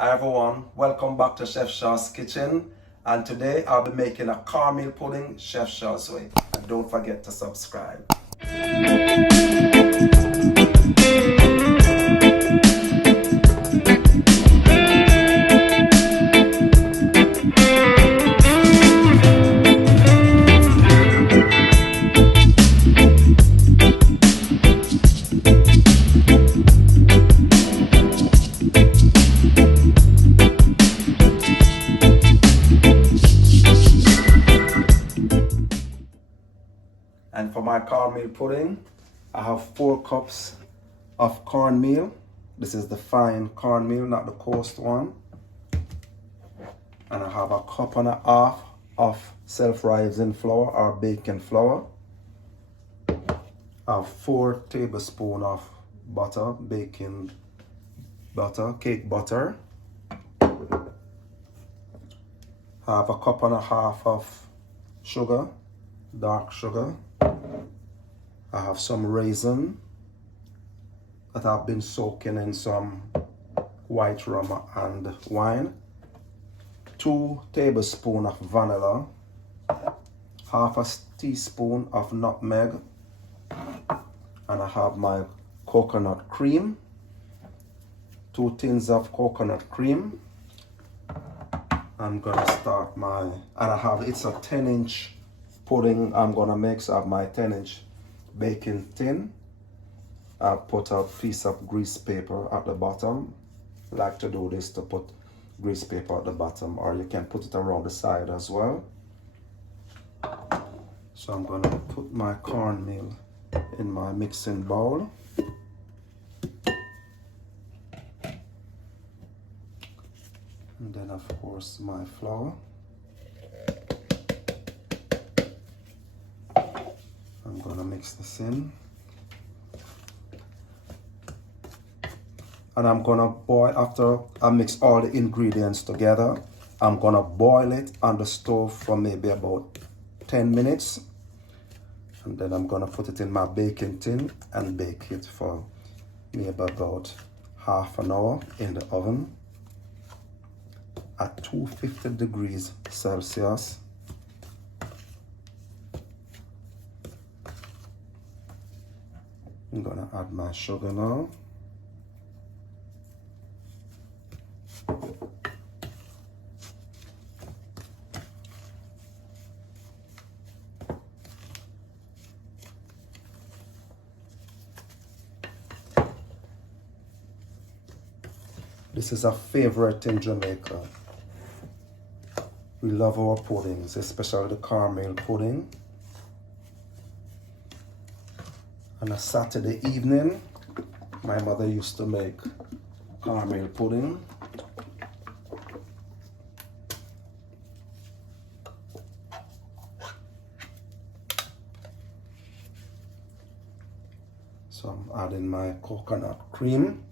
Hi everyone, welcome back to Chef Shaw's Kitchen, and today I'll be making a cornmeal pudding Chef Shaw's way. And don't forget to subscribe. And for my cornmeal pudding, I have 4 cups of cornmeal. This is the fine cornmeal, not the coarse one. And I have a cup and a half of self-rising flour or baking flour. I have 4 tablespoons of butter, baking butter, cake butter. I have a cup and a half of sugar, dark sugar. I have some raisin that I've been soaking in some white rum and wine. 2 tablespoons of vanilla. Half a teaspoon of nutmeg. And I have my coconut cream. 2 tins of coconut cream. I'm gonna start it's a 10-inch pudding I'm gonna make, so I have my 10-inch baking tin. I put a piece of grease paper at the bottom. I like to do this to put grease paper at the bottom, or you can put it around the side as well. So I'm gonna put my cornmeal in my mixing bowl. And then of course my flour. I'm gonna mix this in. And I'm gonna boil, after I mix all the ingredients together, I'm gonna boil it on the stove for maybe about 10 minutes. And then I'm gonna put it in my baking tin and bake it for maybe about half an hour in the oven at 250 degrees Celsius. I'm gonna add my sugar now. This is a favorite in Jamaica. We love our puddings, especially the cornmeal pudding. On a Saturday evening, my mother used to make cornmeal pudding. So I'm adding my coconut cream.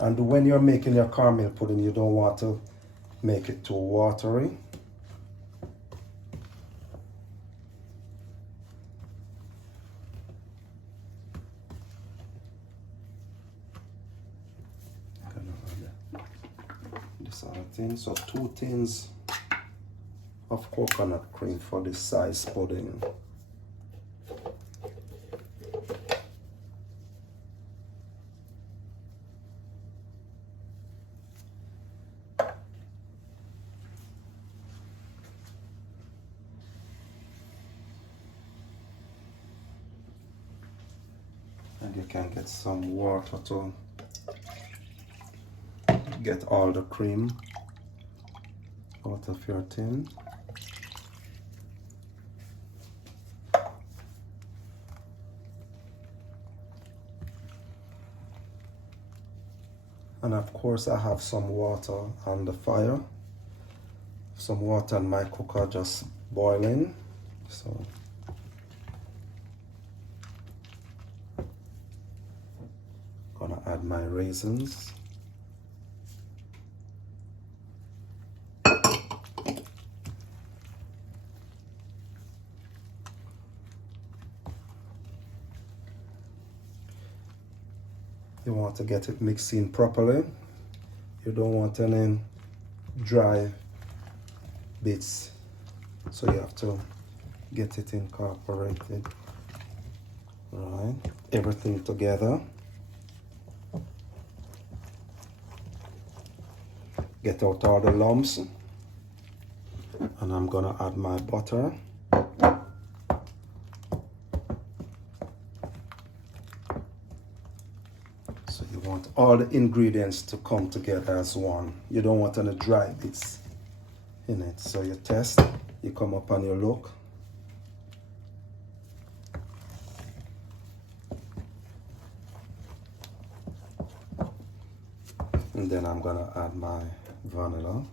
And when you're making your cornmeal pudding, you don't want to make it too watery. I'm gonna add this other thing. So 2 tins of coconut cream for this size pudding. And you can get some water to get all the cream out of your tin. And of course I have some water on the fire. Some water in my cooker just boiling. So gonna add my raisins. You want to get it mixed in properly. You don't want any dry bits, so you have to get it incorporated. Right, everything together. Get out all the lumps, and I'm gonna add my butter. So you want all the ingredients to come together as one. You don't want any dry bits in it. So you test, you come up and you look. And then I'm gonna add my vanilla.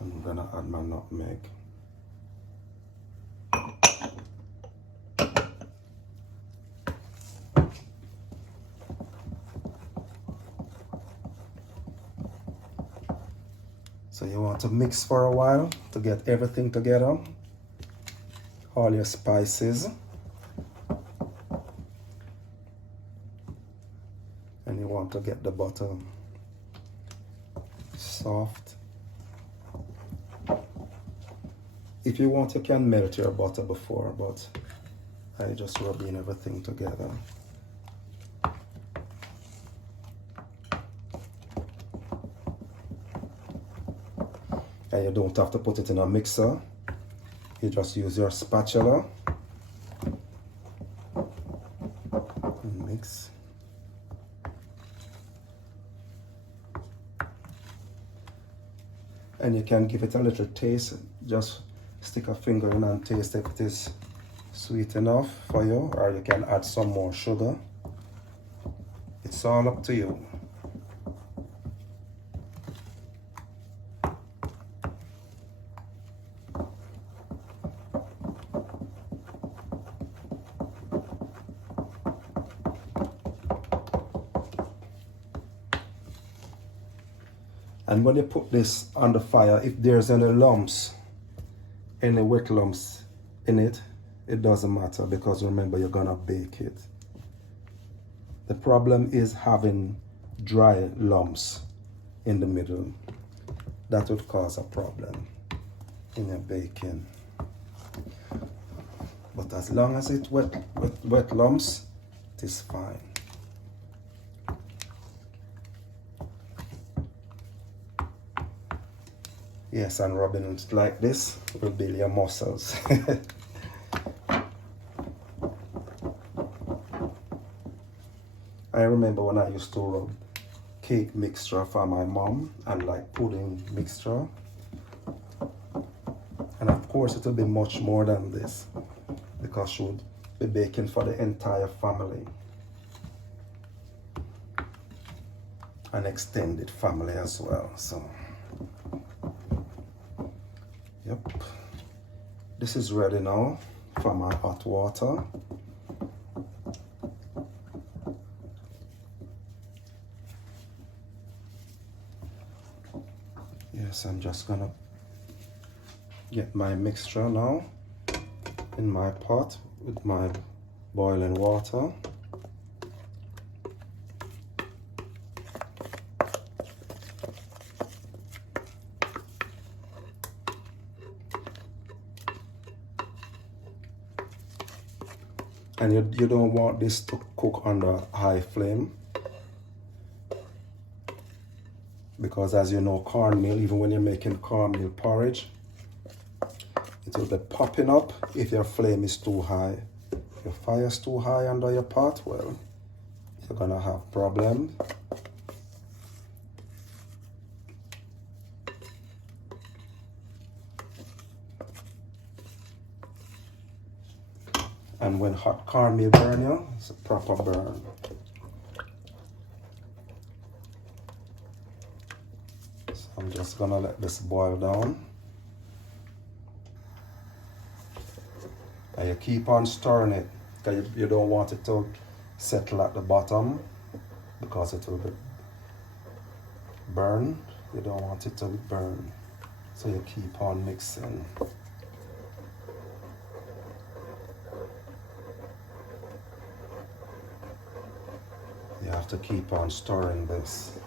I'm gonna add my nutmeg. So you want to mix for a while to get everything together, all your spices. And you want to get the butter soft. If you want, you can melt your butter before, but I just rub in everything together. And you don't have to put it in a mixer. You just use your spatula and mix. And you can give it a little taste. Just stick a finger in and taste if it is sweet enough for you, or you can add some more sugar. It's all up to you. And when you put this on the fire, if there's any lumps, any wet lumps in it, it doesn't matter, because remember, you're gonna bake it. The problem is having dry lumps in the middle. That would cause a problem in your baking. But as long as it's wet lumps, it is fine. Yes, and rubbing it like this will build your muscles. I remember when I used to rub cake mixture for my mom and like pudding mixture. And of course it will be much more than this, because she would be baking for the entire family. An extended family as well, so. Yep, this is ready now for my hot water. Yes, I'm just gonna get my mixture now in my pot with my boiling water. And you don't want this to cook under high flame, because as you know, cornmeal, even when you're making cornmeal porridge, it will be popping up if your flame is too high. If your fire is too high under your pot, well, you're gonna have problems. And when hot cornmeal burn you, it's a proper burn. So I'm just gonna let this boil down. And you keep on stirring it, because you don't want it to settle at the bottom because it will be burned. You don't want it to burn, so you keep on mixing. You have to keep on stirring this.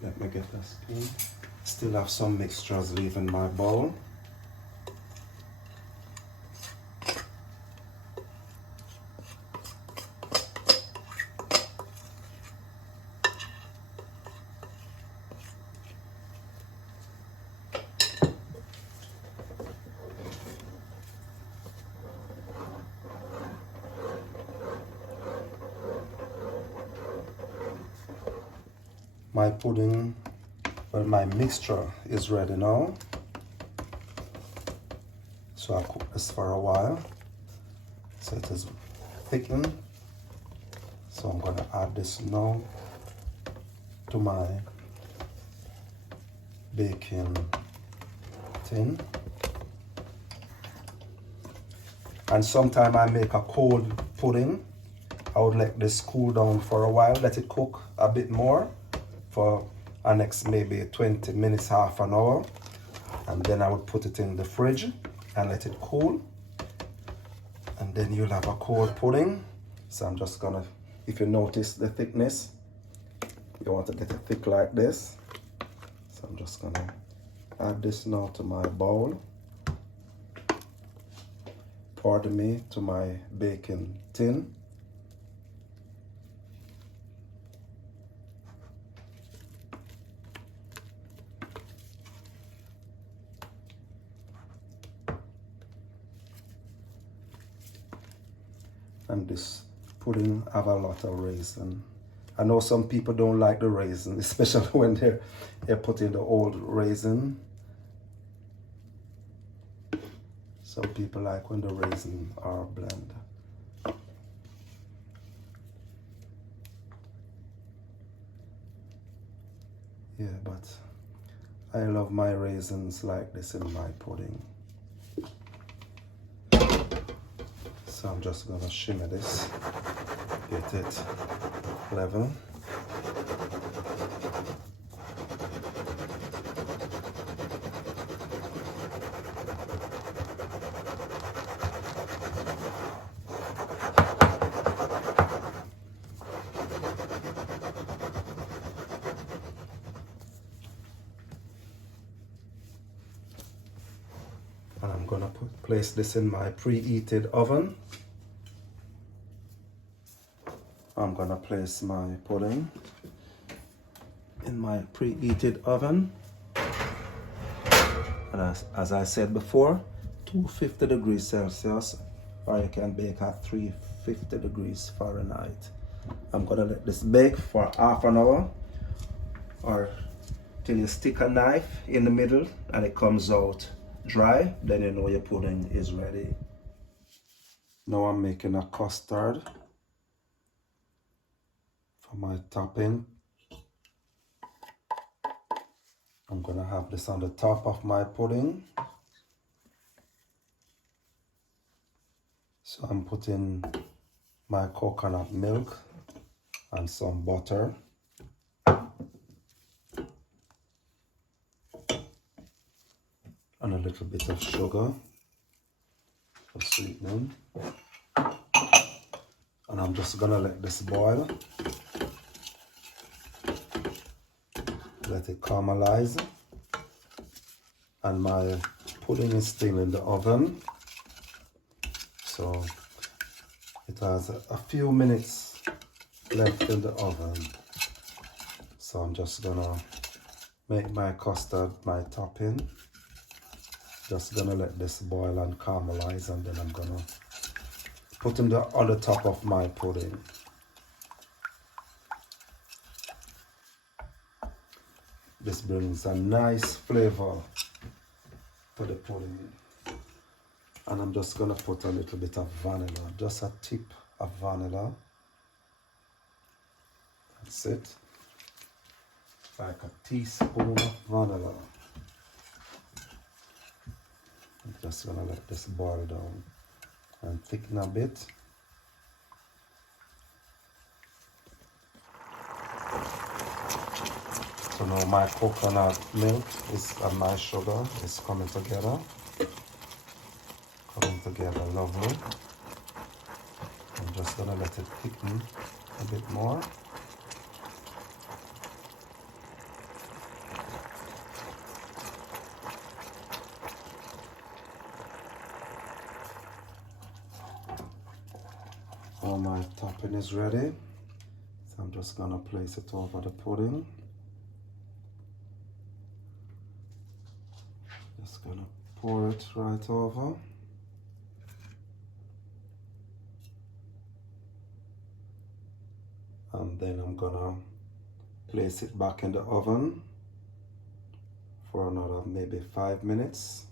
Let me get a spoon. Still have some mixtures leaving my bowl. My pudding, well, my mixture is ready now. So I'll cook this for a while. So it is thickened. So I'm gonna add this now to my baking tin. And sometimes I make a cold pudding. I would let this cool down for a while, let it cook a bit more for a next maybe 20 minutes, half an hour. And then I would put it in the fridge and let it cool. And then you'll have a cold pudding. So I'm just gonna, if you notice the thickness, you want to get it thick like this. So I'm just gonna add this now to my bowl. Pardon me, to my baking tin. And this pudding have a lot of raisin. I know some people don't like the raisin, especially when they're putting the old raisin. Some people like when the raisin are blended. Yeah, but I love my raisins like this in my pudding. So I'm just gonna shimmer this, get it level. And I'm gonna place this in my preheated oven. I'm gonna place my pudding in my preheated oven. And as I said before, 250 degrees Celsius, or you can bake at 350 degrees Fahrenheit. I'm gonna let this bake for half an hour, or till you stick a knife in the middle and it comes out dry, then you know your pudding is ready. Now I'm making a custard for my topping. I'm gonna have this on the top of my pudding. So I'm putting my coconut milk and some butter. And a little bit of sugar for sweetening. And I'm just gonna let this boil. Let it caramelize. And my pudding is still in the oven. So it has a few minutes left in the oven. So I'm just gonna make my custard my topping. Just gonna let this boil and caramelize, and then I'm gonna put it on the top of my pudding. This brings a nice flavor to the pudding. And I'm just gonna put a little bit of vanilla, just a tip of vanilla. That's it. Like a teaspoon of vanilla. I'm just gonna let this boil down. and thicken a bit. So now my coconut milk and my sugar is coming together. Lovely. I'm just gonna let it thicken a bit more. All my topping is ready, so I'm just gonna place it over the pudding. Just gonna pour it right over. And then I'm gonna place it back in the oven for another maybe 5 minutes.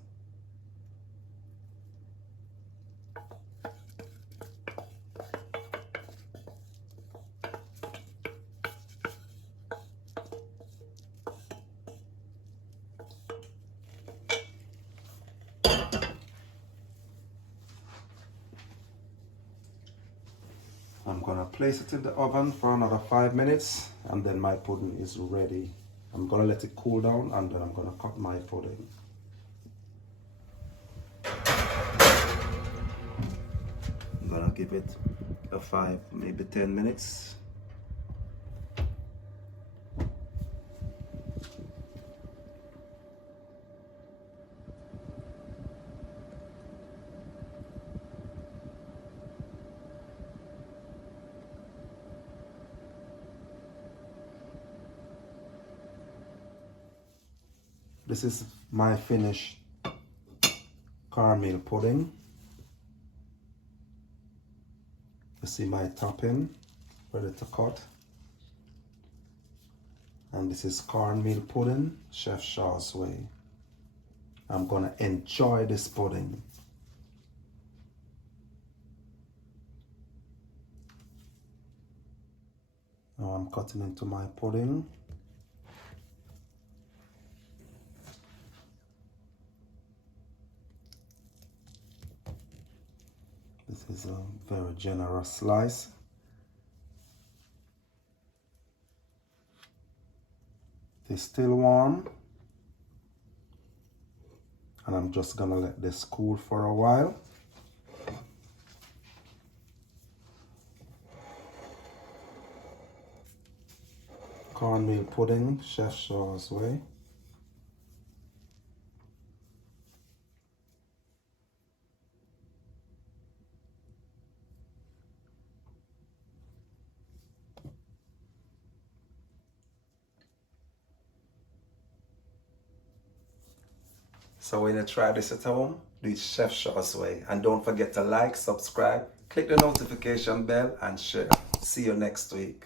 I'm gonna place it in the oven for another 5 minutes, and then my pudding is ready. I'm gonna let it cool down, and then I'm gonna cut my pudding. I'm gonna give it a 5, maybe 10 minutes. This is my finished cornmeal pudding. You see my topping ready to cut. And this is cornmeal pudding, Chef Shaw's way. I'm gonna enjoy this pudding. Now I'm cutting into my pudding. This is a very generous slice. It is still warm, and I'm just gonna let this cool for a while. Cornmeal pudding, Chef Shaw's way. So when you try this at home, do it Chef Shaw's way. And don't forget to like, subscribe, click the notification bell, and share. See you next week.